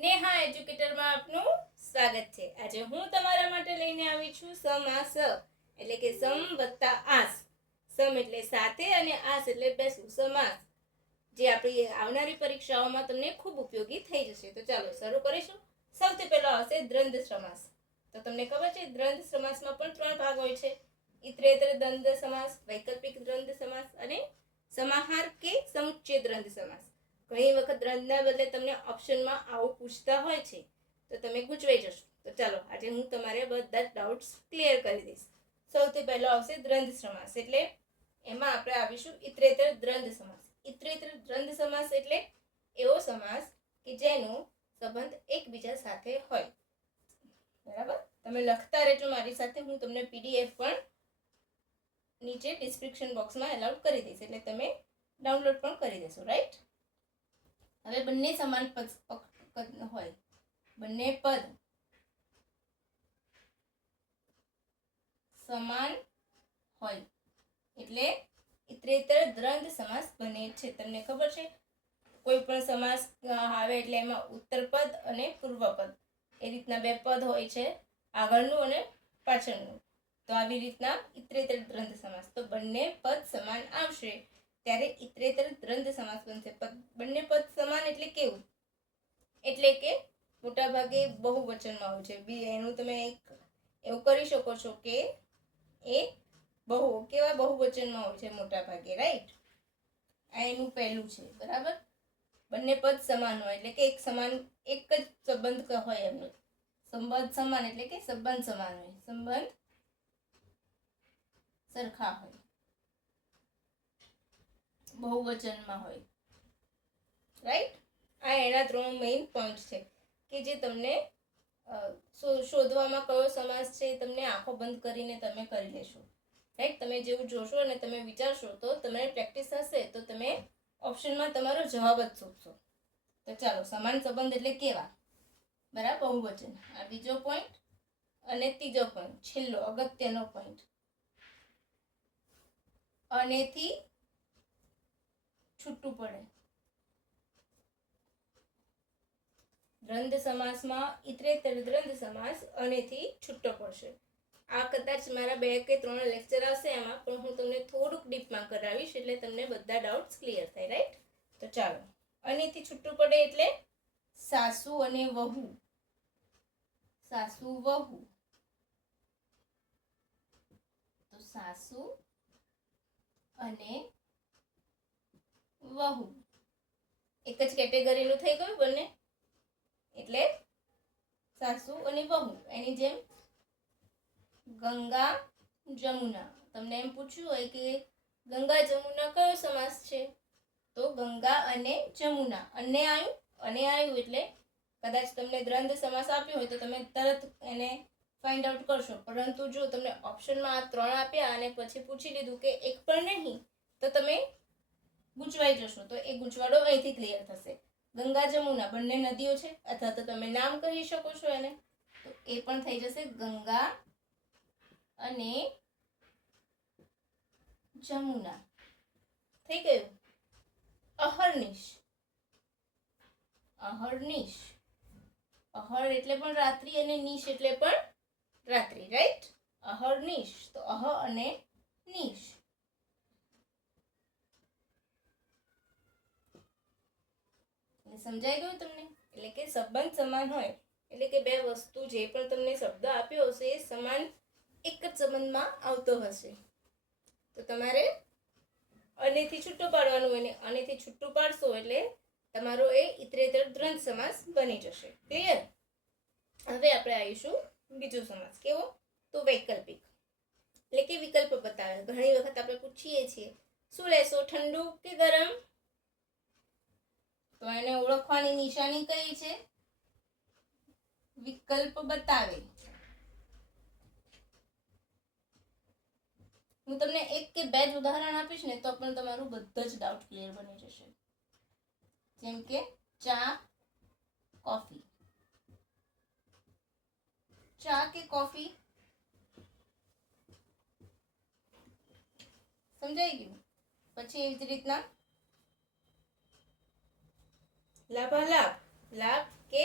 નેહા એજ્યુકેટરમાં આપનું સ્વાગત છે। આજે હું તમારા માટે લઈને આવી છું સમાસ, એટલે કે સમ વત્તા આસ। સમ એટલે સાથે અને આસ એટલે બેસવું, સમાસ, જે આપણી આવનારી પરીક્ષાઓમાં તમને ખૂબ ઉપયોગી થઈ જશે। તો ચાલો શરૂ કરીશું। સૌથી પહેલો આવશે દ્વંદ્વ સમાસ। તો તમને ખબર છે દ્વંદ્વ સમાસમાં પણ 3 ભાગ હોય છે, ઇતરેતર દ્વંદ્વ સમાસ, વૈકલ્પિક દ્વંદ્વ સમાસ અને સમાહાર કે સમુચ્ચય દ્વંદ્વ સમાસ। ઘણી વખત દ્વંદ્વના બદલે તમને ઓપ્શનમાં આવું પૂછતા હોય છે તો તમે ગૂંચવાઈ જશો। તો ચાલો આજે હું તમારે બધા જ ડાઉટ્સ ક્લિયર કરી દઈશ। સૌથી પહેલો આવશે દ્વંદ્વ સમાસ, એટલે એમાં આપણે આવીશું ઇતરેતર દ્વંદ્વ સમાસ। ઇતરેતર દ્વંદ્વ સમાસ એટલે એવો સમાસ કે જેનો સંબંધ એકબીજા સાથે હોય। બરાબર, તમે લખતા રહેજો મારી સાથે, હું તમને પીડીએફ પણ નીચે ડિસ્ક્રિપ્શન બોક્સમાં એલાઉડ કરી દઈશ, એટલે તમે ડાઉનલોડ પણ કરી દેશો, રાઈટ। હવે બંને સમાન પદ હોય, બંને પદ સમાન હોય એટલે ઇતરેતર દ્વંદ્વ સમાસ બને છે। તમને ખબર છે કોઈ પણ સમાસ આવે એટલે એમાં ઉત્તર પદ અને પૂર્વ પદ એ રીતના 2 પદ હોય છે, આગળનું અને પાછળનું। તો આવી રીતના ઇતરેતર દ્વંદ્વ સમાસ, તો બંને પદ સમાન આવશે ત્યારે ઇતરેતર દ્વંદ્વ સમાસ બનશે। બંને પદ સમાન એટલે કેવું? એટલે કે મોટા ભાગે બહુવચનમાં હોય છે। એનું તમે એવું કરી શકો છો કે એ કેવા બહુવચનમાં હોય છે મોટા ભાગે, રાઈટ। આ એનું પહેલું છે, બરાબર। બંને પદ સમાન હોય એટલે કે એક જ સંબંધ હોય, એમનો સંબંધ સમાન એટલે કે સંબંધ સમાન હોય, સંબંધ સરખા હોય, બહુવચનમાં હોય, રાઈટ। આ એના 3 મેઇન પોઈન્ટ છે કે જે તમને શોધવામાં કયો સમાસ છે તમને આંખો બંધ કરીને તમે કરી લેશો, રાઈટ। તમે જેવું જોશો અને તમે વિચારશો તો તમારી પ્રેક્ટિસ હશે તો તમે ઓપ્શનમાં તમારો જવાબ જ શોધશો। તો ચાલો, સમાન સંબંધ એટલે કેવા? બરાબર, બહુવચન। આ બીજો પોઈન્ટ અને ત્રીજો પોઈન્ટ, છેલ્લો અગત્યનો પોઈન્ટ, અનેથી છૂટું પડે। દ્વંદ્વ સમાસમાં ઇતરેતર દ્વંદ્વ સમાસ અનેથી છૂટો પડશે। આ કદાચ મારા 2 કે 3 લેક્ચર આવશે એમાં, પણ હું તમને થોડુંક ડીપમાં કરાવીશ એટલે તમને બધા ડાઉટ્સ ક્લિયર થાય, રાઈટ। તો ચાલો, અનેથી છૂટું પડે એટલે સાસુ અને વહુ, સાસુ વહુ, તો સાસુ અને વહુ એક જ કેટેગરીનું થઈ ગયું બંને, એટલે સાસુ અને વહુ। એની જેમ ગંગા જમુના, તમને એમ પૂછ્યું હોય કે ગંગા જમુના કયો સમાસ છે, તો ગંગા અને જમુના, અને આવ્યું એટલે કદાચ તમને દ્વંદ્વ સમાસ આપ્યો હોય તો તમે તરત એને ફાઇન્ડ આઉટ કરશો, પરંતુ જો તમને ઓપ્શનમાં આ 3 આપ્યા અને પછી પૂછી લીધું કે એક પણ નહીં તો તમે ગૂંચવાઈ જશો। તો એ ગૂંચવાડો અહીંથી ક્લિયર થશે। ગંગા જમુના બંને નદીઓ છે, અથવા તો તમે નામ કહી શકો છો એને, તો એ પણ થઈ જશે ગંગા અને જમુના, થઈ ગયું। અહર્નિશ, અહર્નિશ, અહર એટલે પણ રાત્રિ અને નિશ એટલે પણ રાત્રિ, રાઈટ। અહર્નિશ, તો અહ અને નિશ। સમજાઈ ગયું તમને? એટલે કે સંબંધ સમાન હોય એટલે કે 2 વસ્તુ જે પણ તમને શબ્દ આપ્યો હશે એ સમાન એક જ સંબંધમાં આવતો હશે, તો તમારે અનેથી છૂટું પાડવાનું હોય, ને અનેથી છૂટું પાડશો એટલે તમારો એ ઇતરેતર દ્વંદ્વ સમાસ બની જશે, ક્લિયર। હવે આપણે આવીશું બીજો સમાસ, કેવો? તો વૈકલ્પિક, એટલે કે વિકલ્પ બતાવે। ઘણી વખત આપણે પૂછીએ છીએ શું લેશો, ઠંડુ કે ગરમ? તો એને ઓળખવાની નિશાની કઈ છે? વિકલ્પ બતાવે। હું તમને 1 કે 2 જ ઉદાહરણ આપીશ ને તો પણ તમારું બધા જ ડાઉટ ક્લિયર બની જશે। જેમ કે ચા, કોફી, ચા કે કોફી, સમજાઈ ગયું? પછી એવી જ રીતના લાભાલાભ, લાભ કે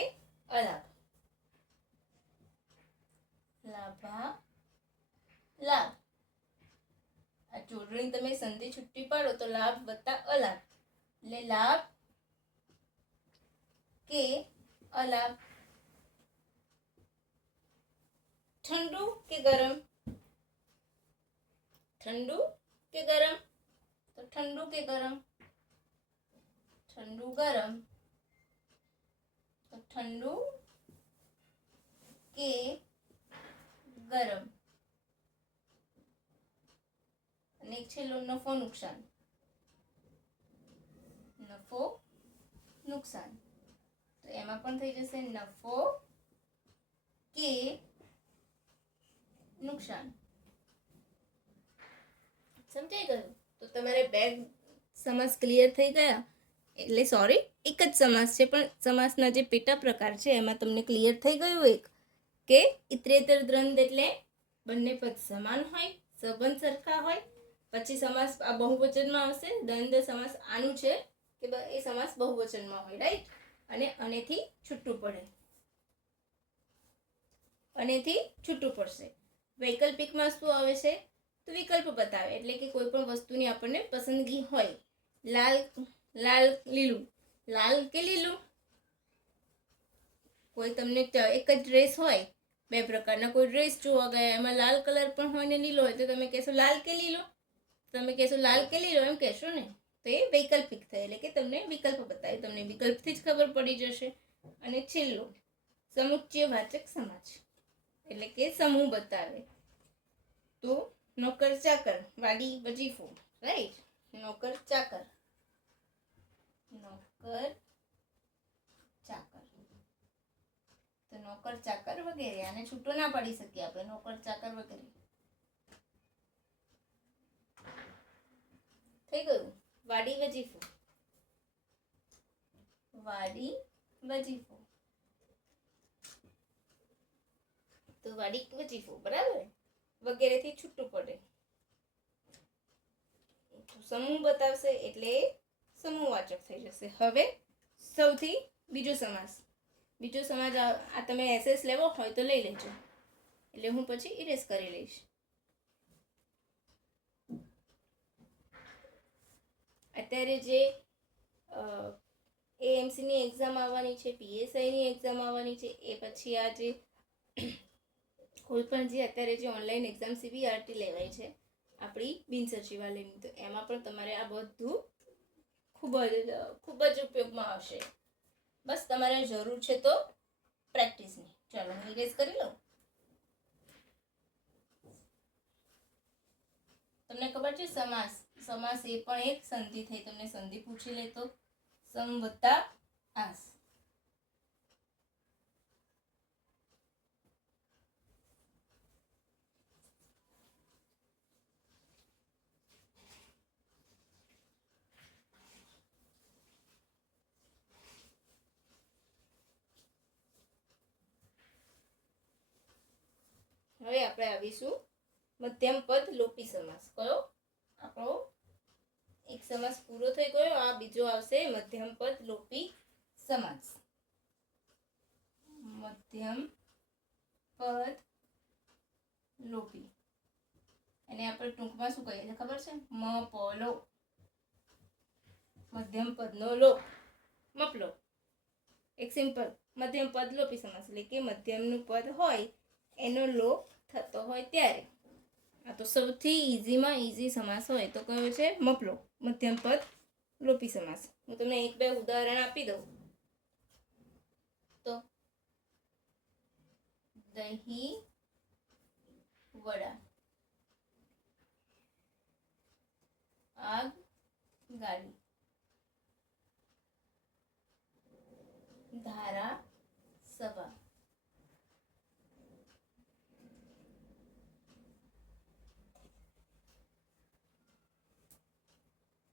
તો લાભ વત્તા અલાભ, એટલે લાભ કે અલાભ. ઠંડુ કે ગરમ, ઠંડુ કે ગરમ, તો ઠંડુ કે ગરમ, ઠંડુ ગરમ, તો ઠંડુ કે ગરમ. અને એક છેલ્લો નફો નુકસાન, નફો નુકસાન, તો એમાં પણ થઈ જશે નફો કે નુકસાન. સમજાઈ ગયું? તો તમારે બે સમાસ ક્લિયર થઈ ગયા. એટલે સોરી, એક જ સમાસ છે પણ સમાસના જે પેટા પ્રકાર છે એમાં તમને ક્લિયર થઈ ગયું એક કે ઇતરેતર દ્વંદ એટલે બંને પદ સમાન હોય, સંબંધ સરખા હોય. પછી સમાસ આ બહુવચનમાં આવશે. દ્વંદ સમાસ આનું છે કે એ સમાસ બહુવચનમાં હોય, રાઈટ. અને અનેથી છૂટું પડે, અનેથી છૂટું પડશે. વૈકલ્પિકમાં શું આવે છે? તો વિકલ્પ બતાવે, એટલે કે કોઈ પણ વસ્તુની આપણને પસંદગી હોય. લાલ લાલ લીલું, લાલ કે લીલું. કોઈ તમને એક જ ડ્રેસ હોય, બે પ્રકારના કોઈ ડ્રેસ જોવા ગયા, એમાં લાલ કલર પણ હોય ને લીલો હોય, તો તમે કહેશો લાલ કે લીલો? તમે કહેશો લાલ કે લીલો એમ કહેશો ને. તો એ વૈકલ્પિક થાય, એટલે કે તમને વિકલ્પ બતાવે, તમને વિકલ્પથી જ ખબર પડી જશે. અને છેલ્લો સમુચ્ચયવાચક સમાસ, એટલે કે સમૂહ બતાવે. તો નોકર ચાકર, વાડી વજીફો, રાઈટ. નોકર ચાકર, નોકર ચાકર, તો નોકર ચાકર વગેરે. આને છૂટો ના પાડી શકીએ આપણે, નોકર ચાકર વગેરે. થઈ ગયું. વાડી વજીફો, વાડી વજીફો, તો વાડી વજીફો, બરાબર. વગેરેથી છૂટું પડે. સમૂહ બતાવશે એટલે સમૂહવાચક થઈ જશે. હવે સૌથી બીજો સમાસ, બીજો સમાસ આ તમે એસએસ લેવો હોય તો લઈ લેજો, એટલે હું પછી ઇરેઝ કરી લઈશ. અત્યારે જે એએમસીની એક્ઝામ આવવાની છે, પીએસઆઈની એક્ઝામ આવવાની છે, એ પછી આ જે કોઈ પણ જે અત્યારે જે ઓનલાઈન એક્ઝામ સીબીઆરટી લેવાય છે આપણી બિન સચિવાલયની, તો એમાં પણ તમારે આ બધું ખૂબ જ ઉપયોગમાં આવશે. બસ તમારે જરૂર છે તો પ્રેક્ટિસની. ચાલો હું ઇરેઝ કરી લઉં. તમને ખબર છે સમાસ, સમાસ એ પણ એક સંધિ થઈ. તમને સંધિ પૂછી લે તો સમ વત્તા આસ. હવે આપણે આવીશું મધ્યમ પદ લોપી સમાસ. કયો આપણો એક સમાસ પૂરો થઈ ગયો, આ બીજો આવશે મધ્યમ પદ લોપી સમાસ. મધ્યમ પદ લોપી, અને આપણે ટૂંકમાં શું કહીએ છીએ ખબર છે? મ પ લો. મધ્યમ પદનો લોપ, મપલો. એક સિમ્પલ મધ્યમ પદ લોપી સમાસ, એટલે કે મધ્યમનું પદ હોય એનો લોપ થતો હોય ત્યારે. આ તો સૌથી ઈઝીમાં ઈઝી સમાસ હોય તો કયો છે? મપલો, મધ્યમ પદ લોપી સમાસ. હું તમને એક બે ઉદાહરણ આપી દઉં તો દહીં વડા, આગ ગાડી, ધારા સભા,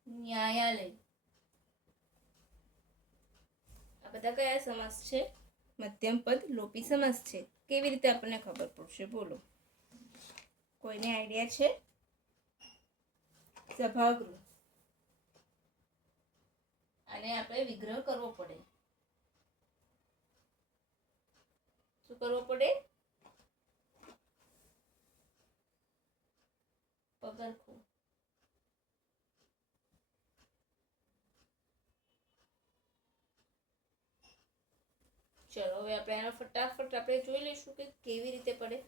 ન્યાયાલય. આ બધા કયા સમાસ છે? મધ્યમ પદ લોપી સમાસ છે. કેવી રીતે આપણને ખબર પડશે? બોલો, કોઈને આઈડિયા છે? સભાગૃહ, આને આપણે વિગ્રહ કરવો પડે. શું કરવો પડે? પગરખું. ચલો હવે આપણે આના ફટાફટ આપણે જોઈ લઈશું કે કેવી રીતે પડે.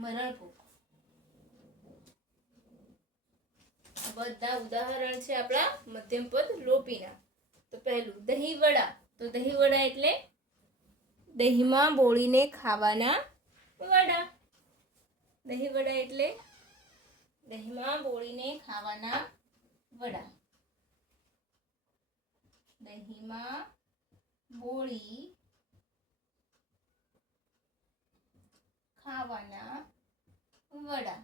મરણપૂક. બધા ઉદાહરણ છે આપણા મધ્યમ પદ લોપીના. તો પહેલું દહીં વડા. તો દહીં વડા એટલે દહીંમાં બોળીને ખાવાના વડા. દહીં વડા એટલે દહીંમાં બોળીને ખાવાના વડા. દહીંમાં બોળી ખાવાના વડા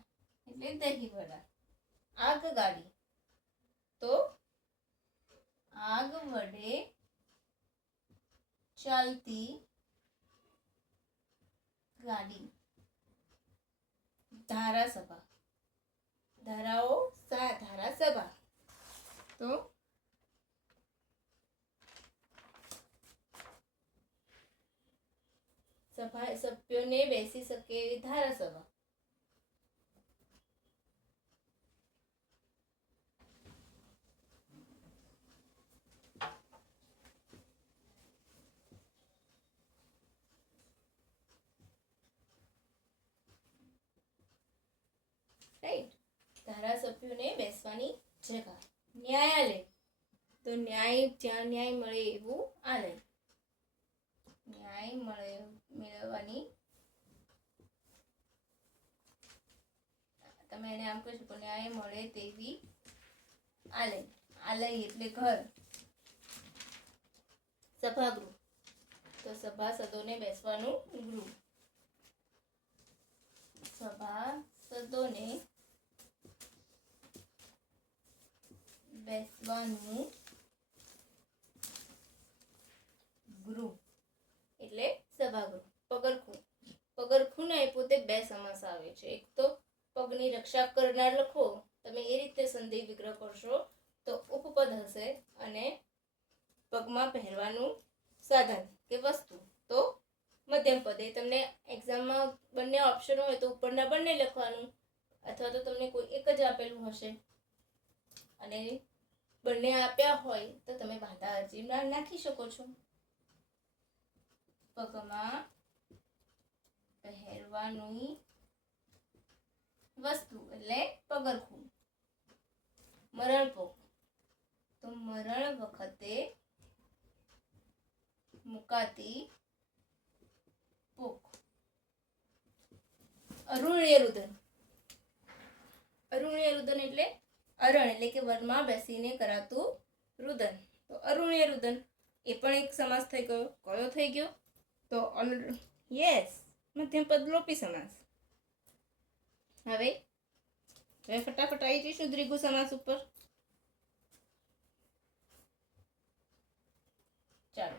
એટલે દહીં વડા. આગગાડી. તો આગ વડે ચાલતી ગાડી. ધારાસભા. ધારાઓ ધારાસભા. તો સભ્યોને બેસી શકે એવી ધારાસભા. રાઈટ. ધારાસભ્યોને બેસવાની જગા. ન્યાયાલય. તો ન્યાય જ્યાં ન્યાય મળે એવું આલય. ન્યાય મેળવવાની, તમે એને આમ કહી શકો, ન્યાય મળે તેવી આલય. આલય એટલે ઘર. સભાગૃહ. તો સભાસદોને બેસવાનું ગૃહ. સભાસદોને બેસવાનું ગૃહ એટલે સભાગૃહ. પગરખું. પગરખું ને પોતે બે સમાસ આવે છે. એક તો પગની રક્ષા કરનાર લખો, તમે એ રીતે સંધિ વિગ્રહ કરશો તો ઉપપદ હશે, અને પગમાં પહેરવાનું સાધન કે વસ્તુ તો મધ્યમ પદ. એ તમને એક્ઝામમાં બંને ઓપ્શન હોય તો ઉપરના બંને લખવાનું, અથવા તો તમને કોઈ એક જ આપેલું હશે અને બંને આપ્યા હોય તો તમે વાંધા અરજી નાખી શકો છો. પગમાં પહેરવાની વસ્તુ એટલે પગરખું. મરણપોક. તો મરણ વખતે મુકાતી પોક. અરુણ્ય રુદન. અરુણ્ય રુદન એટલે અરણ એટલે કે વનમાં બેસીને કરાતું રુદન. તો અરુણ્ય રુદન એ પણ એક સમાસ થઈ ગયો. કયો થઈ ગયો? તો યસ, મધ્યમ પદ લોપી સમાસ. હવે ફટાફટ આવી જઈશું દ્વિગુ સમાસ ઉપર. ચાલો,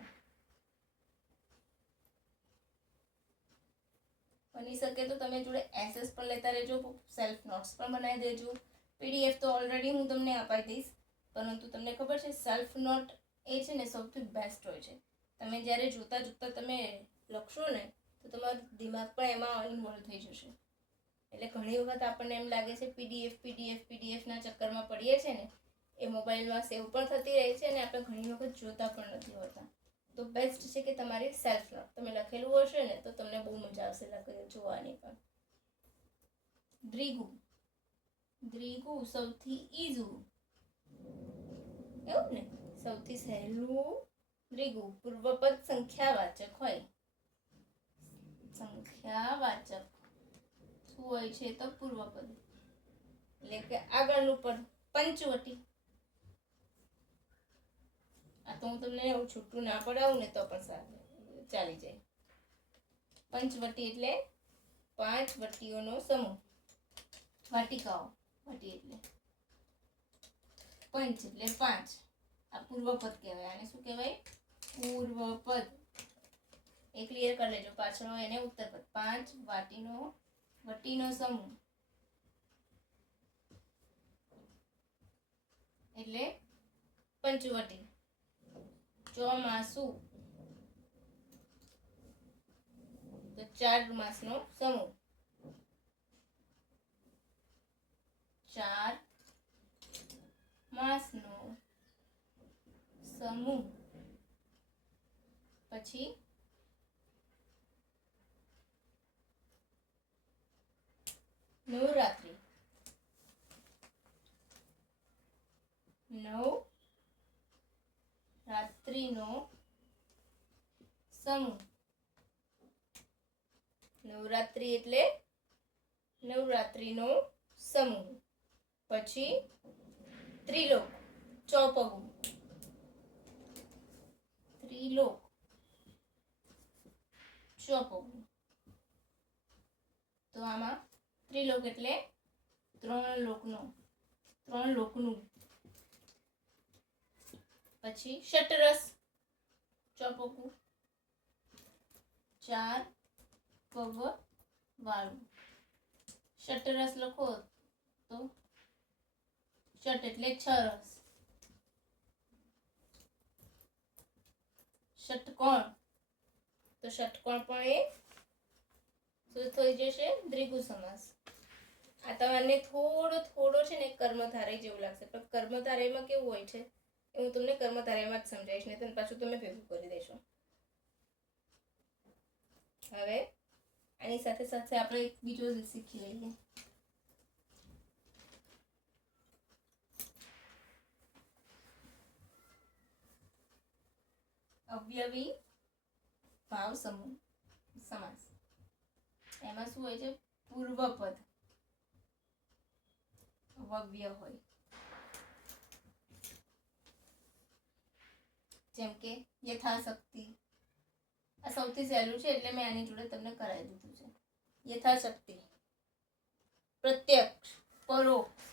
બની શકે તો તમે જોડે એસએસ પણ લેતા રહેજો, સેલ્ફ નોટ્સ પણ બનાવી દેજો. પીડીએફ તો ઓલરેડી હું તમને અપાઈ દઈશ, પરંતુ તમને ખબર છે સેલ્ફ નોટ એ છે ને સૌથી બેસ્ટ હોય છે. તમે જ્યારે જોતા જોતા તમે લખશો ને તો તમારું દિમાગ પણ એમાં ઇન્વોલ્વ થઈ જશે. એટલે ઘણી વખત આપણને એમ લાગે છે પીડીએફના ચક્કરમાં પડીએ છે ને, એ મોબાઈલમાં સેવ પણ થતી રહે છે અને આપણે ઘણી વખત જોતા પણ નથી હોતા. તો બેસ્ટ છે કે તમારી સેલ્ફ નોટ તમે લખેલું હશે ને તો તમને બહુ મજા આવશે જોવાની પણ. દ્વિગુ. દ્વિગુ સૌથી ઈઝુ, એવું ને, સૌથી સહેલું દ્વિગુ. પૂર્વપદ સંખ્યાવાચક હોય. સંખ્યાવાચક શું હોય છે? તો પૂર્વપદ એટલે કે આગળનું પદ. પંચવટી. આ તો હું તમને એવું છૂટું ના પડાવું ને તો પણ ચાલી જાય. પંચવટી એટલે 5 વટીઓનો સમૂહ. વાટિકાઓ. વટી એટલે પંચ એટલે 5. આ પૂર્વપદ કહેવાય. આને શું કહેવાય? પૂર્વપદ. એ ક્લિયર કરી લેજો, પાછળ હોય એને ઉત્તરપદ. 5 વટીનો સમૂહ એટલે પંચવટી. ચોમાસુ તો 4 માસનો સમૂહ. 4 માસનો સમૂહ પછી નવરાત્રિ, નવરાત્રિનો સમૂહ. નવરાત્રિ એટલે નવરાત્રિનો સમૂહ. પછી ત્રિલોક, ચોપગું. ત્રિલોક, ચોપગું. તો આમાં ત્રિલોક એટલે ત્રણ લોકનું. પછી ષટરસ, ચોપગું, 4 પગ વાળું. ષટરસ લખો તો ષટ એટલે 6 રસ. ષટકોણ, તો ષટકોણ પણ એ શું થઈ જશે? દ્વિગુ સમાસ. આ તમને થોડો છે ને કર્મધારય જેવું લાગશે, પણ કર્મધારયમાં કેવું હોય છે એ હું તમને કર્મધારયમાં જ સમજાવીશ, ને તો પાછું તમે ભેગું કરી દેશો. હવે આની સાથે સાથે આપણે એક બીજો શીખી લઈએ. અવયવી ભાવ સમૂહ સમાસ. એમાં શું હોય છે? પૂર્વપદ અવયવ હોય. જેમ કે યથાશક્તિ. આ સૌથી સહેલું છે એટલે મેં આની જોડે તમને કરાવી દીધું છે. યથાશક્તિ, પ્રત્યક્ષ, પરોક્ષ.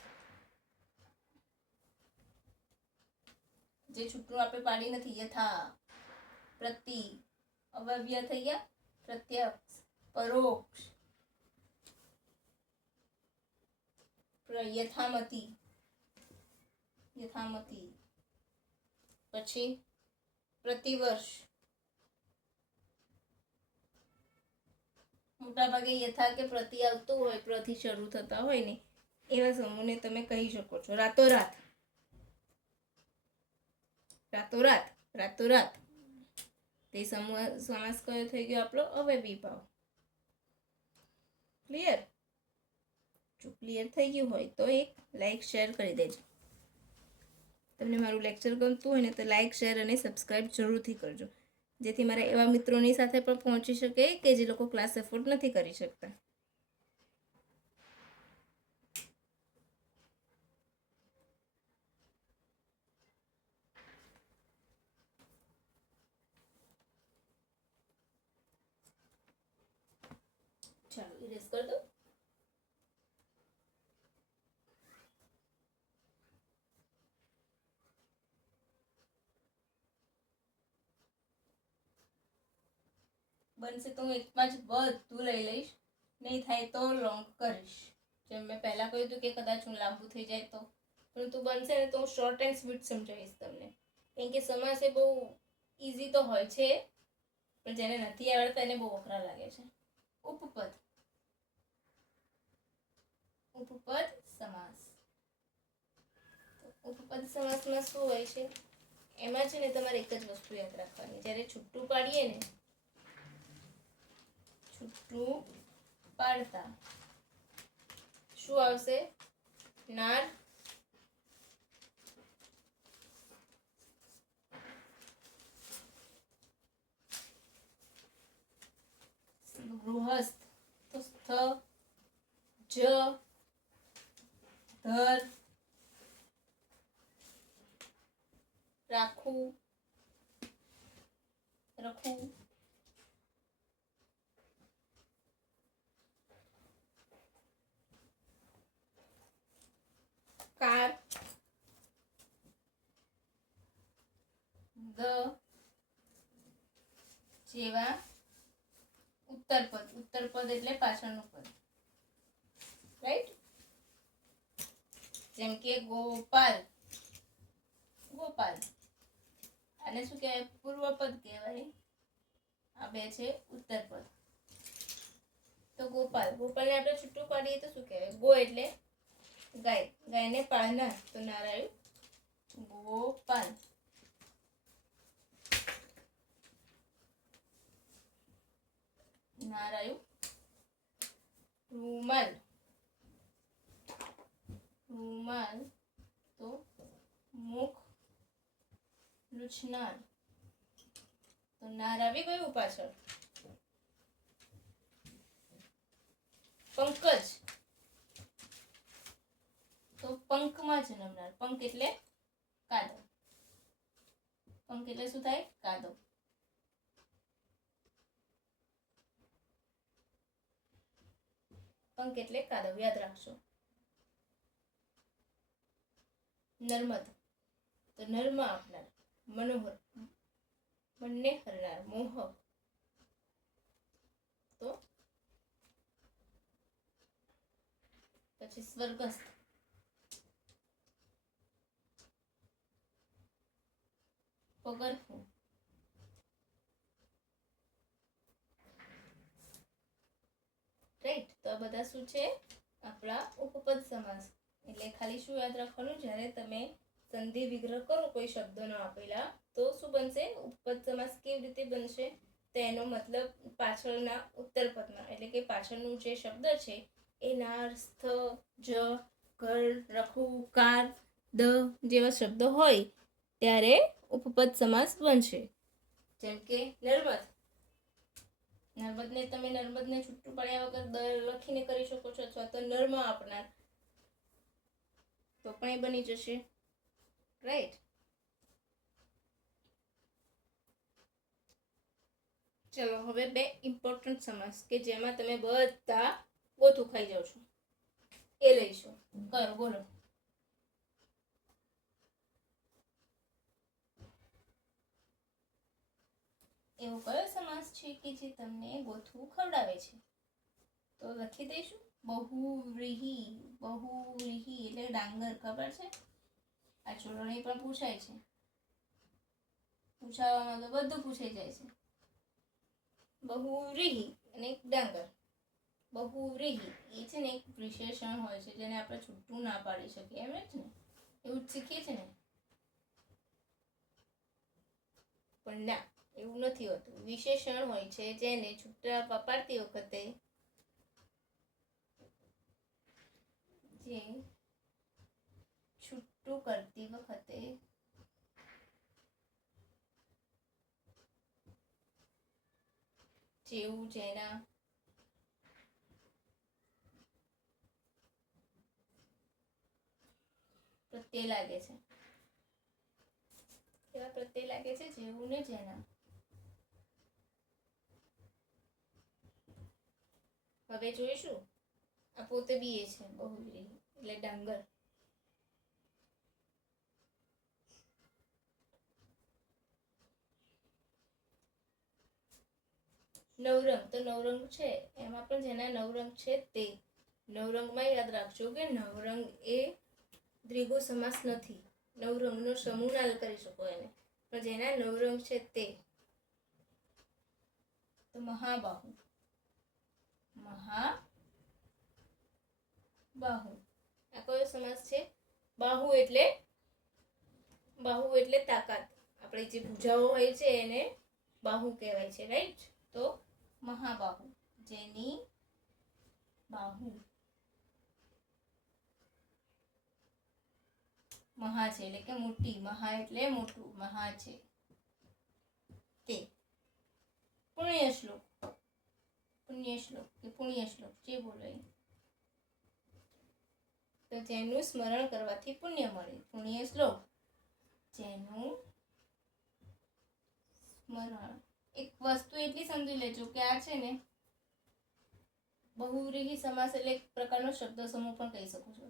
જે છૂટું આપણે પાડી નથી. યથા, પ્રતિ, અવયવ થઈ ગયા. પ્રત્યક્ષ, પરોક્ષ. યથામતી, પછી પ્રતિવર્ષ. મોટા ભાગે યથા કે પ્રતિ આવતું હોય, પ્રથી શરૂ થતા હોય ને એવા સમૂહને તમે કહી શકો છો. રાતોરાત, તે સમૂહ સમાસ કયો થઈ ગયો? આપણો અવયવી ભાવ. ક્લિયર? જો ક્લિયર થઈ ગયું હોય તો એક લાઈક શેર કરી દેજો. તમને મારું લેક્ચર ગમતું હોય ને તો લાઈક શેર અને સબસ્ક્રાઇબ જરૂરથી કરજો, જેથી મારા એવા મિત્રોની સાથે પણ પહોંચી શકે કે જે લોકો ક્લાસ એફોર્ડ નથી કરી શકતા. ચાલો ઇરેઝ કરી દો. બનશે તો હું એકમાં જ બધું લઈ લઈશ, નહીં થાય તો લોંગ કરીશ. જેમ મેં પહેલા કહ્યું હતું કે કદાચ હું લાંબુ થઈ જાય તો, પરંતુ બનશે ને તો હું શોર્ટ એન્ડ સ્વીટ સમજાવીશ તમને. કેમ કે સમાસ એ બહુ ઇઝી તો હોય છે, પણ જેને નથી આવડતા એને બહુ અઘરા લાગે છે. ઉપપદ, સમાસ. ઉપપદ સમાસમાં શું હોય છે? એમાં છે ને તમારે એક જ વસ્તુ યાદ રાખવાની. જ્યારે છૂટું પાડીએ ને, છૂટું પાડતા શું આવશે? નાર, ગૃહસ્થ, તો સ્થ, જ, ધર, રાખું, રખું, કાર, દ જેવા ઉત્તરપદ એટલે પાછળનું પદ. રાઈટ? જેમ કે ગોપાલ, આને શું કહેવાય? પૂર્વપદ કહેવાય. આ બે છે ઉત્તરપદ. તો ગોપાલને આપણે છૂટું પાડીએ તો શું કહેવાય? ગો એટલે ગાય, ગાયને પાળનાર, તો નારાયણ ગોપાલ. નાર આવ્યું. રૂમાલ. રૂમાલ તો મુખ લૂછનાર, તો નાર આવી ગયું પાછળ. પંકજ તો પંકમાં જન્મનાર. પંક એટલે કાદવ. પંક એટલે શું થાય? કાદવ. પંક એટલે કાદવ, યાદ રાખજો. નર્મદ તો નરમાં આપનાર, મનોહર મનને હરનાર, મોહક તો પછી સ્વર્ગસ્થ. પગરખું. રાઈટ. તો આ બધા શું છે? આપણા ઉપપદ સમાસ. એટલે ખાલી શું યાદ રાખવાનું, જ્યારે તમે સંધિ વિગ્રહ કરો કોઈ શબ્દોનો આપેલા, તો શું બનશે? ઉપપદ સમાસ કેવી રીતે બનશે? તો એનો મતલબ પાછળના ઉત્તર પદમાં, એટલે કે પાછળનું જે શબ્દ છે એ નાર, સ્થ, જ, ઘર, રખુ, કાર, દ જેવા શબ્દો હોય ત્યારે ઉપપદ સમાસ બનશે. જેમ કે નર્મદ. નર્મદને તમે નર્મદને છૂટું પાડ્યા વગર દ લખીને કરી શકો છો, અથવા તો નરમાં આપનાર તો પણ એ બની જશે. રાઈટ. ચલો હવે બે ઇમ્પોર્ટન્ટ સમાસ કે જેમાં તમે બધા ગોથું ખાઈ જાવ છો એ લઈશું. કરો, બોલો. એવો કયો સમાસ છે કે જે તમને ગોથું ખવડાવે છે? તો લખી દઈશું. બહુવ્રીહી. બહુવ્રીહી એટલે ડાંગર. ખબર છે? આ ચોરણી પણ પૂછાય છે. પૂછાવામાં તો બધું પૂછાઈ જાય છે. બહુવ્રીહી અને ડાંગર. બહુવ્રીહી એ છે ને એક વિશેષણ હોય છે જેને આપણે છૂટું ના પાડી શકીએ, એમ જ ને? એવું જ શીખીએ છે ને? પણ ના, એવું નથી હોતું. વિશેષણ હોય છે જેને છૂટા પાડતી વખતે જે છૂટું કરતી વખતે જેવું જેના પ્રત્યે લાગે છે. કેવા પ્રત્યે લાગે છે? જેવું ને જેના. હવે જોઈશું. આ પોતે બી એ છે બહુવ્રીહી એટલે ડાંગર. નવરંગ તો નવરંગ છે, એમાં પણ જેના નવરંગ છે તે. નવરંગમાં યાદ રાખજો કે નવરંગ એ દ્વિગુ સમાસ નથી. નવરંગનો સમૂહ ના કરી શકો એને, પણ જેના નવરંગ છે તે. તો મહાબાહુ. મહાબાહુ આ કયો સમાસ છે? બાહુ એટલે તાકાત. આપણી જે ભુજાઓ હોય છે એને બાહુ કહેવાય છે. રાઈટ. તો મહાબાહુ જેની બાહુ મહા છે, એટલે કે મોટી. મહા એટલે મોટું, મહા છે તે. પુણ્ય શ્લોક. પુણ્ય શ્લોક કે પુણ્ય શ્લોક જે બોલો એ. તો જેનું સ્મરણ કરવાથી પુણ્ય મળે. પુણ્ય શ્લોક જેનું સ્મરણ. એક વસ્તુ એટલી સમજી લેજો કે આ છે ને બહુવ્રીહી સમાસ એટલે એક પ્રકારનો શબ્દ સમૂહ પણ કહી શકો છો.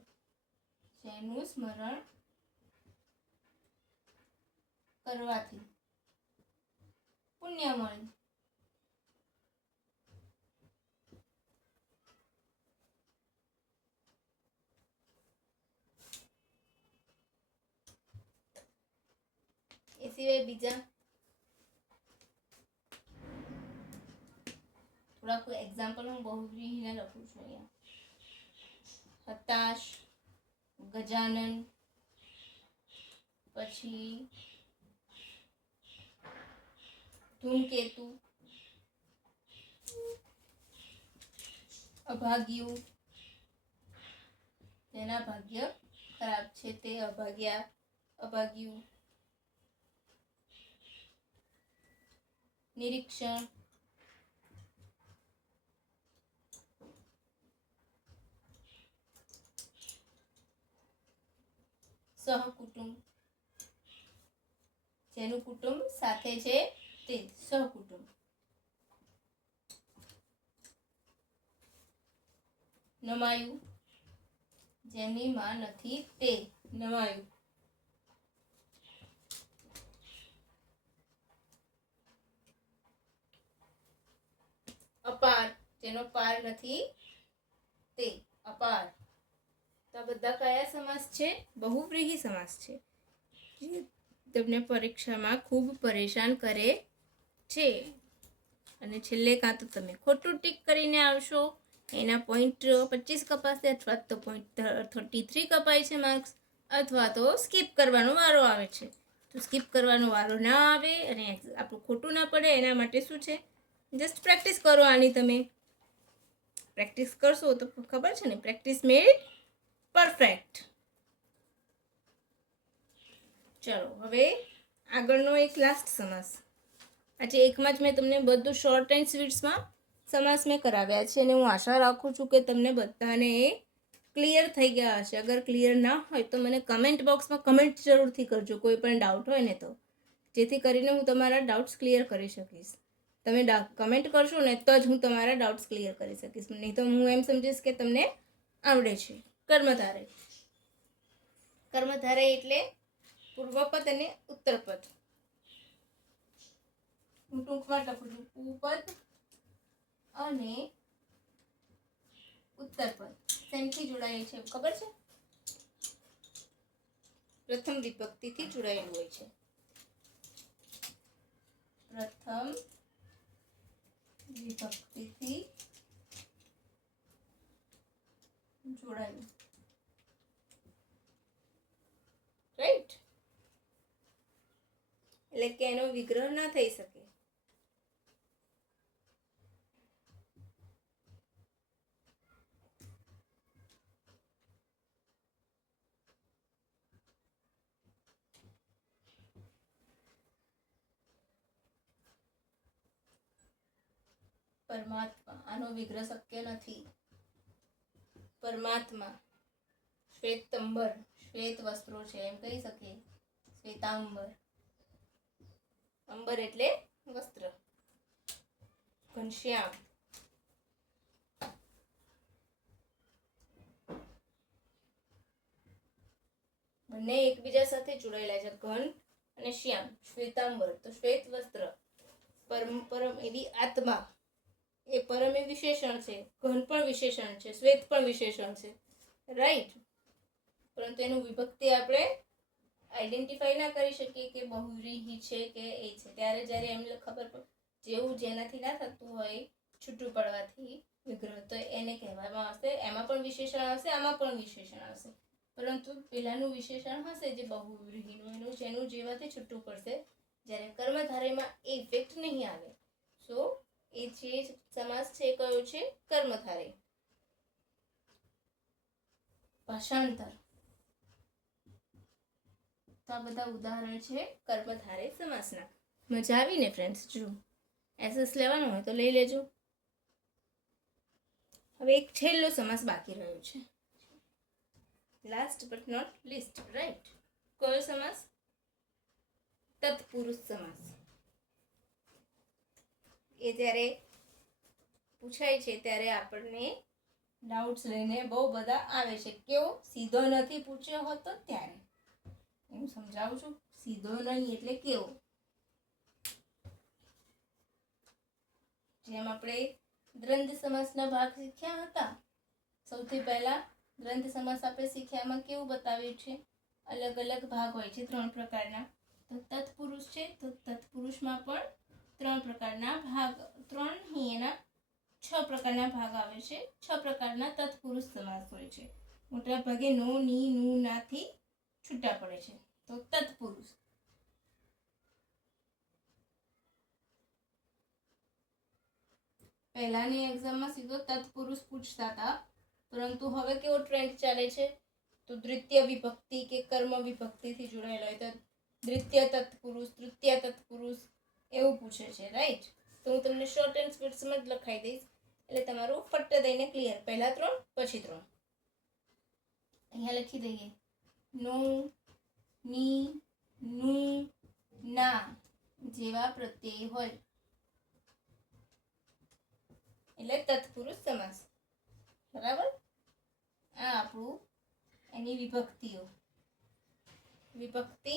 જેનું સ્મરણ કરવાથી પુણ્ય મળે. એ સિવાય બીજા થોડાક એક્ઝામ્પલ હું બહુવ્રીહીને લખું છું અહીંયા. હતાશ, ગજાનન, પછી ધૂમકેતુ, અભાગ્યું, જેના ભાગ્ય ખરાબ છે તે અભાગ્યા, અભાગ્યું. નિરીક્ષણ, સહકુટુંબ, જેનું કુટુંબ સાથે છે તે સહકુટુંબ. નમાયું, જેમની માં નથી તે નમાયું. અપાર, જેનો પાર નથી તે અપાર. તો આ બધા કયા સમાસ છે? બહુવ્રીહી સમાસ છે, જે તમને પરીક્ષામાં ખૂબ પરેશાન કરે છે. અને છેલ્લે કાં તો તમે ખોટું ટીક કરીને આવશો, એના પોઈન્ટ 25 કપાશે, અથવા તો પોઈન્ટ 33 કપાય છે માર્ક્સ, અથવા તો સ્કીપ કરવાનો વારો આવે છે. તો સ્કીપ કરવાનો વારો ના આવે અને આપણું ખોટું ના પડે એના માટે શું છે, જસ્ટ પ્રેક્ટિસ કરો. આની તમે પ્રેક્ટિસ કરશો તો ખબર છે ને, પ્રેક્ટિસ મેડ પરફેક્ટ. ચલો હવે આગળનો એક લાસ્ટ સમાસ. આજે એકમાં જ મેં તમને બધું શોર્ટ એન્ડ સ્વીટ્સમાં સમાસ મેં કરાવ્યા છે, અને હું આશા રાખું છું કે તમને બધાને એ ક્લિયર થઈ ગયા હશે. અગર ક્લિયર ના હોય તો મને કમેન્ટ બોક્સમાં કમેન્ટ જરૂરથી કરજો, કોઈ પણ ડાઉટ હોય ને તો, જેથી કરીને હું તમારા ડાઉટ્સ ક્લિયર કરી શકીશ. તમે કમેન્ટ કરશો ને તો જ હું તમારા ડાઉટ્સ ક્લિયર કરી શકીશ, નહીં તો હું એમ સમજીશ કે તમને આવડે છે. કર્મધારય, કર્મધારય એટલે પૂર્વપદ અને ઉત્તરપદ. હું ટૂંકમાં લખું છું, ઉપપદ અને ઉત્તરપદ શેનથી જોડાયેલ છે ખબર છે? પ્રથમ વિભક્તિથી જોડાયેલું હોય છે. પ્રથમ વિભક્તિથી જોડાયેલું, રાઈટ? એટલે કે એનો વિગ્રહ ના થઈ શકે. પરમાત્મા, આનો વિગ્રહ શક્ય નથી. પરમાત્મા, શ્વેતંબર, શ્વેત વસ્ત્રો છે એમ કહી શકીએ, શ્વેતાંબર. અંબર એટલે વસ્ત્ર. ઘનશ્યામ, બંને એકબીજા સાથે જોડાયેલા છે, ઘન અને શ્યામ. શ્વેતાંબર તો શ્વેત વસ્ત્ર. પરમ એવી આત્મા, એ પરમ એ વિશેષણ છે, ઘન પણ વિશેષણ છે, શ્વેત પણ વિશેષણ છે, રાઈટ? પરંતુ એનું વિભક્તિ આપણે આઈડેન્ટિફાઈ ના કરી શકીએ કે બહુવ્રીહી છે કે એ છે. ત્યારે જ્યારે એમને ખબર પડે, જેવું જેનાથી ના થતું હોય છૂટું પડવાથી વિગ્રહ, તો એને કહેવામાં આવશે, એમાં પણ વિશેષણ આવશે, આમાં પણ વિશેષણ આવશે. પરંતુ પેલાનું વિશેષણ હશે જે બહુવ્રીહીનું, એનું જેનું જેવાથી છૂટું પડશે, જ્યારે કર્મધારયમાં એ ઇફેક્ટ નહીં આવે. સો એ જે સમાસ છે એ કયો છે? કર્મધારય. ભાષાંતર, તો આ બધા ઉદાહરણ છે કર્મધારય સમાસના. મજા આવી ને ફ્રેન્ડ્સ? જો એસએસ લેવાનો હોય તો લઈ લેજો. હવે એક છેલ્લો સમાસ બાકી રહ્યો છે, last but not least, right? કયો સમાસ? તત્પુરુષ સમાસ. એ જ્યારે પૂછાય છે ત્યારે આપણને ડાઉટ્સ લઈને બહુ બધા આવે છે. કેવો? સીધો નથી પૂછ્યો હોતો ત્યારે હું સમજાવું છું. સીધો નહીં એટલે કેવો? જેમ આપણે દ્વંદ્વ સમાસના ભાગ શીખ્યા હતા, સૌથી પહેલા દ્વંદ્વ સમાસ આપણે શીખ્યામાં કેવું બતાવ્યું છે? અલગ અલગ ભાગ હોય છે 3 પ્રકારના. તો તત્પુરુષ છે, તો તત્પુરુષમાં પણ 3 પ્રકારના ભાગ, 3 નહીં એના 6 પ્રકારના ભાગ આવે છે. 6 પ્રકારના તત્પુરુષ સમાસ હોય છે. મોટા ભાગે નો, ની, નું, નાથી છૂટા પડે છે. તો તત્પુરુષ. પહેલાની એક્ઝામમાં સીધો તત્પુરુષ પૂછતા હતા, પરંતુ હવે કેવો ટ્રેન્ડ ચાલે છે, તો દ્વિતીય વિભક્તિ કે કર્મ વિભક્તિથી જોડાયેલો હોય તો દ્વિતીય તત્પુરુષ, તૃતીય તત્પુરુષ એવું પૂછે છે, રાઈટ? તો હું તમને શોર્ટ એન્ડ સ્પીડ્સમાં જ લખાઈ દઈશ, એટલે તમારું ફટ્ટ દઈને ક્લિયર. પહેલા 3 પછી 3. અહીંયા લખી દઈએ. નો, ની, નું, ના જેવા પ્રત્યય હોય એટલે તત્પુરુષ સમાસ. બરાબર? આ આપણું એની વિભક્તિઓ. વિભક્તિ,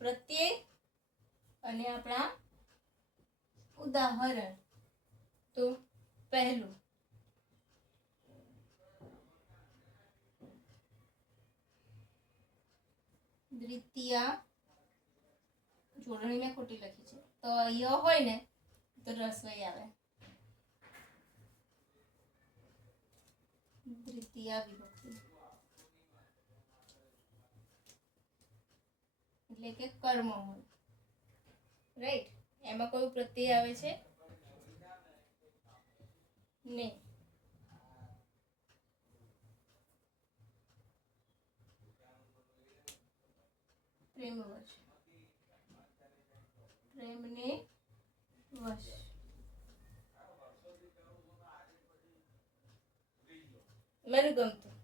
પ્રત્યય અને આપણા ઉદાહરણ. તો પહેલું દ્વિતીયા, જોડણી મેં ખોટી લખી છે, તો ય હોય ને તો રસવઈ આવે. દ્વિતીયા વિભક્તિ એટલે કે કર્મ હોય, રાઈટ? એમાં કોઈ પ્રત્યય આવે છે નહીં. પ્રેમવશ, પ્રેમને વશ. મનગમતું,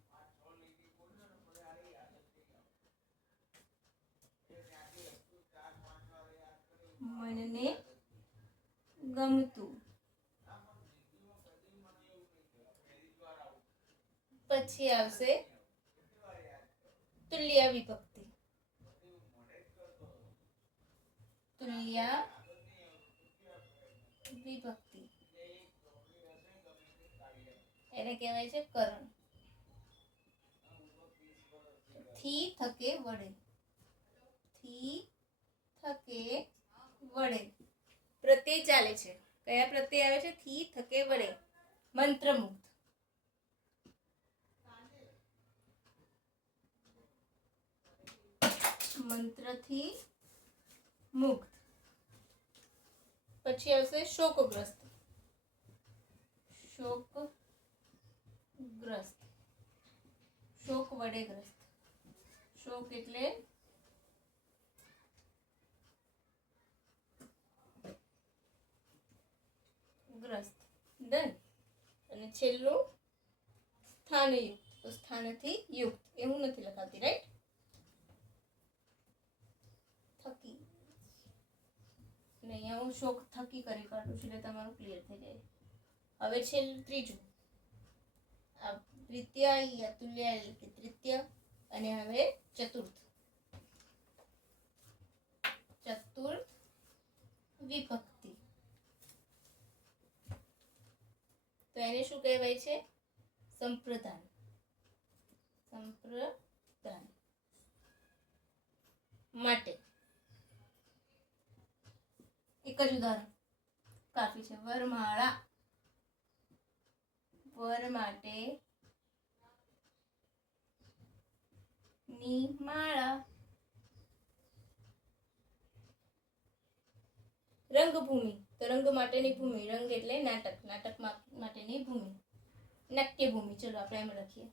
મનને ગમતું. પછી આવશે તુલ્ય વિભક્તિ. તુલ્ય વિભક્તિ એને કહેવાય છે કરણ. થી થકે વડે, થી થકે વડે પ્રત્યય ચાલે છે. કયા પ્રત્યય આવે છે? થી થકે વડે. મંત્રમુગ્ધ, મંત્રથી મુગ્ધ. પછી આવશે શોકગ્રસ્ત, શોકગ્રસ્ત, શોક વડે ગ્રસ્ત. શોક એટલે ગ્રસ્ત. ડન. અને છેલ્લું સ્થાનયુક્ત. તો સ્થાનથી યુક્ત એવું નથી લખાતી, રાઈટ? થકી. અને અહીંયા હું શોક થકી કરી કાઢું છું એટલે તમારું ક્લિયર થઈ જાય. હવે છેલ્લું ત્રીજું, આ દ્વિતીય યા તુલ્ય એટલે કે તૃતીય. અને હવે ચતુર્થ. ચતુર્થ વિભક્તિ. તો એને શું કહેવાય છે? સંપ્રદાન. સંપ્રદાન માટે. એક જ ઉદાહરણ કાફી છે. વરમાળા, વર માટે ની માળા. રંગભૂમિ, તો રંગ માટેની ભૂમિ. રંગ એટલે નાટક, નાટક માટેની ભૂમિ. નાટ્ય ભૂમિ, ચલો આપણે એમ લખીએ.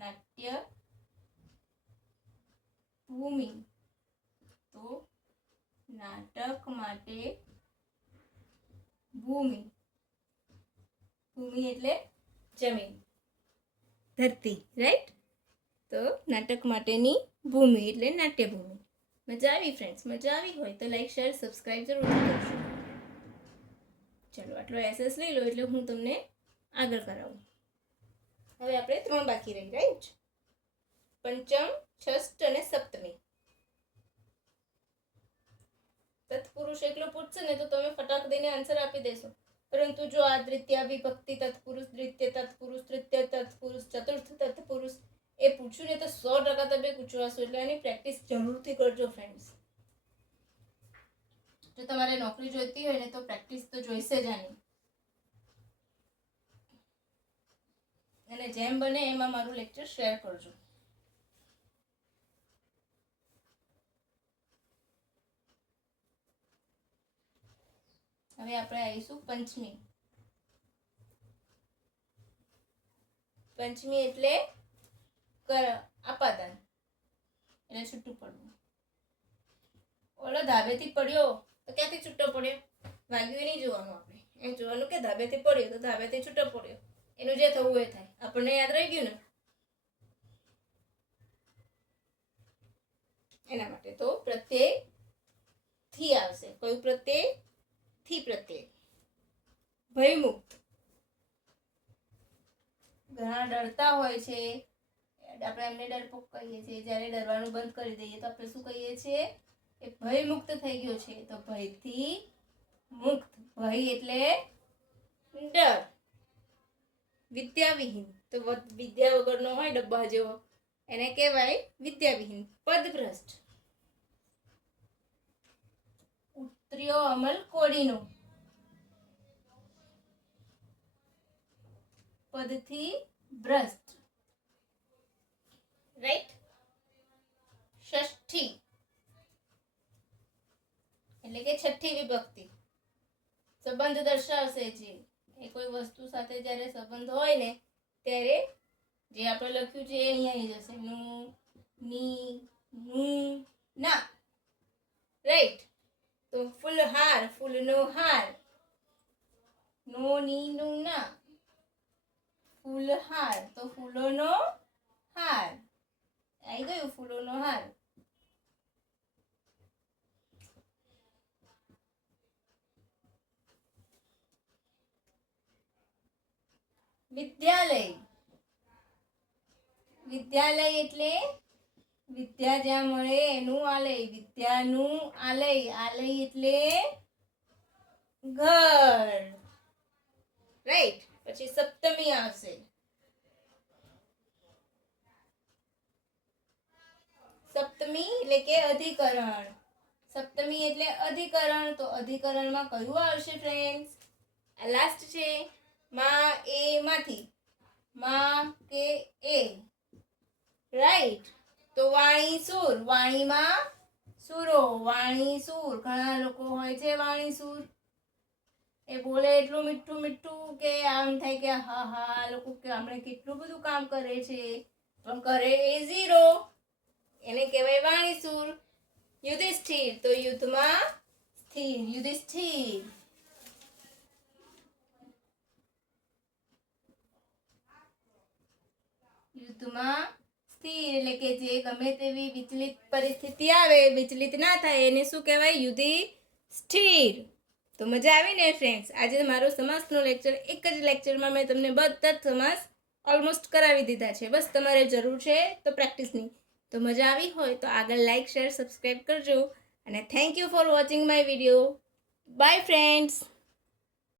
નાટ્ય ભૂમિ, તો નાટક માટે ભૂમિ. ભૂમિ એટલે જમીન, ધરતી, રાઈટ? તો નાટક માટેની ભૂમિ એટલે નાટ્યભૂમિ. મજા આવી ફ્રેન્ડ્સ? મજા આવી હોય તો લાઈક, શેર, સબસ્ક્રાઇબ જરૂર કરજો. ચલો આટલો એસએસ લઈ લો એટલે હું તમને આગળ કરાવું. હવે આપણે 3 બાકી રહી, રાઈટ? પંચમ, ષષ્ઠ અને સપ્તમી. તત્પુરુષ એકલો પૂછશે ને તો તમે ફટાક દઈને આન્સર આપી દેશો, પરંતુ જો આ દ્વિતીય વિભક્તિ તત્પુરુષ, દ્વિતીય તત્પુરુષ, તૃતીય તત્પુરુષ, ચતુર્થ તત્પુરુષ એ પૂછ્યું ને તો 100% તમે પૂછવાશો. એટલે એની પ્રેક્ટિસ જરૂરથી કરજો ફ્રેન્ડ્સ. જો તમારે નોકરી જોઈતી હોય ને તો પ્રેક્ટિસ તો જોઈશે જ આની. અને જેમ બને એમાં મારું લેક્ચર શેર કરજો. હવે આપણે આવીશું પંચમી. પંચમી એટલે આપાદાન, એટલે છૂટું પડવું. ઓલો ધાબેથી પડ્યો તો ક્યાંથી છૂટો પડ્યો? વાગ્યું એ નહીં જોવાનું, આપણે એમ જોવાનું કે ધાબેથી પડ્યો તો ધાબેથી છૂટો પડ્યો. એનું જે થવું એ થાય. આપણને યાદ રહી ગયું ને એના માટે તો પ્રત્યય થી આવશે. કયું પ્રત્યય? થી પ્રત્યય. ભયમુક્ત. ઘણા ડરતા હોય છે, આપણે એમને ડરપોક કહીએ છીએ. જ્યારે ડરવાનું બંધ કરી દઈએ તો આપણે શું કહીએ છીએ? એ ભયમુક્ત થઈ ગયો છે. તો ભયથી મુક્ત. ભય એટલે ડર. વિદ્યાવિહીન, તો વિદ્યા વગરનો હોય ડબ્બા જેવો, એને કહેવાય વિદ્યાવિહીન. પદભ્રષ્ટ. ઉતર્યો અમલ કોડીનો. પદથી ભ્રષ્ટ. રાઈટ. ષષ્ઠી એટલે કે છઠ્ઠી વિભક્તિ. સંબંધ દર્શાવશે જે એ કોઈ વસ્તુ સાથે જ્યારે સંબંધ હોય ને ત્યારે જે આપણે લખ્યું છે એ અહીંયા આવી જશે. નું, ની, નું, ના. રાઈટ. તો ફૂલહાર, ફૂલનો હાર. નો, ની, નું, ના. ફૂલહાર તો ફૂલોનો હાર. આવી ગયું ફૂલોનો હાર. વિદ્યાલય. વિદ્યાલય એટલે વિદ્યા જ્યાં મળે એનું આલય. વિદ્યાનું આલય. આલય એટલે ઘર. રાઈટ. પછી સપ્તમી આવશે. સપ્તમી એટલે કે અધિકરણ. સપ્તમી એટલે અધિકરણ. તો અધિકરણમાં કયું આવશે ફ્રેન્ડ્સ? આ લાસ્ટ છે. માં એ માંથી. માં કે એ. રાઈટ. તો વાણી સૂર. વાણીમાં સૂરો. વાણી સૂર. ઘણા લોકો હોય છે વાણી સૂર. એ બોલે એટલું મીઠું મીઠું કે આમ થાય કે હા હા લોકો કે આપણે કેટલું બધું કામ કરે છે, પણ કરે એ ઝીરો. એને કહેવાય વાણી સૂર. યુધિષ્ઠિર તો યુદ્ધમાં સ્થિર. યુધિષ્ઠિર. યુદ્ધમાં સ્થિર એટલે કે જે ગમે તેવી વિચલિત પરિસ્થિતિ આવે, વિચલિત ના થાય, એને શું કહેવાય? યુધિષ્ઠિર. તો મજા આવી ને ફ્રેન્ડ્સ? આજે મારો સમાસનો લેક્ચર એક જ લેક્ચરમાં મેં તમને બધા જ સમાસ ઓલમોસ્ટ કરાવી દીધા છે. બસ તમારે જરૂર છે તો પ્રેક્ટિસની. તો મજા આવી હોય તો આગળ લાઈક, શેર, સબસ્ક્રાઈબ કરજો. અને thank you for watching my video. By friends.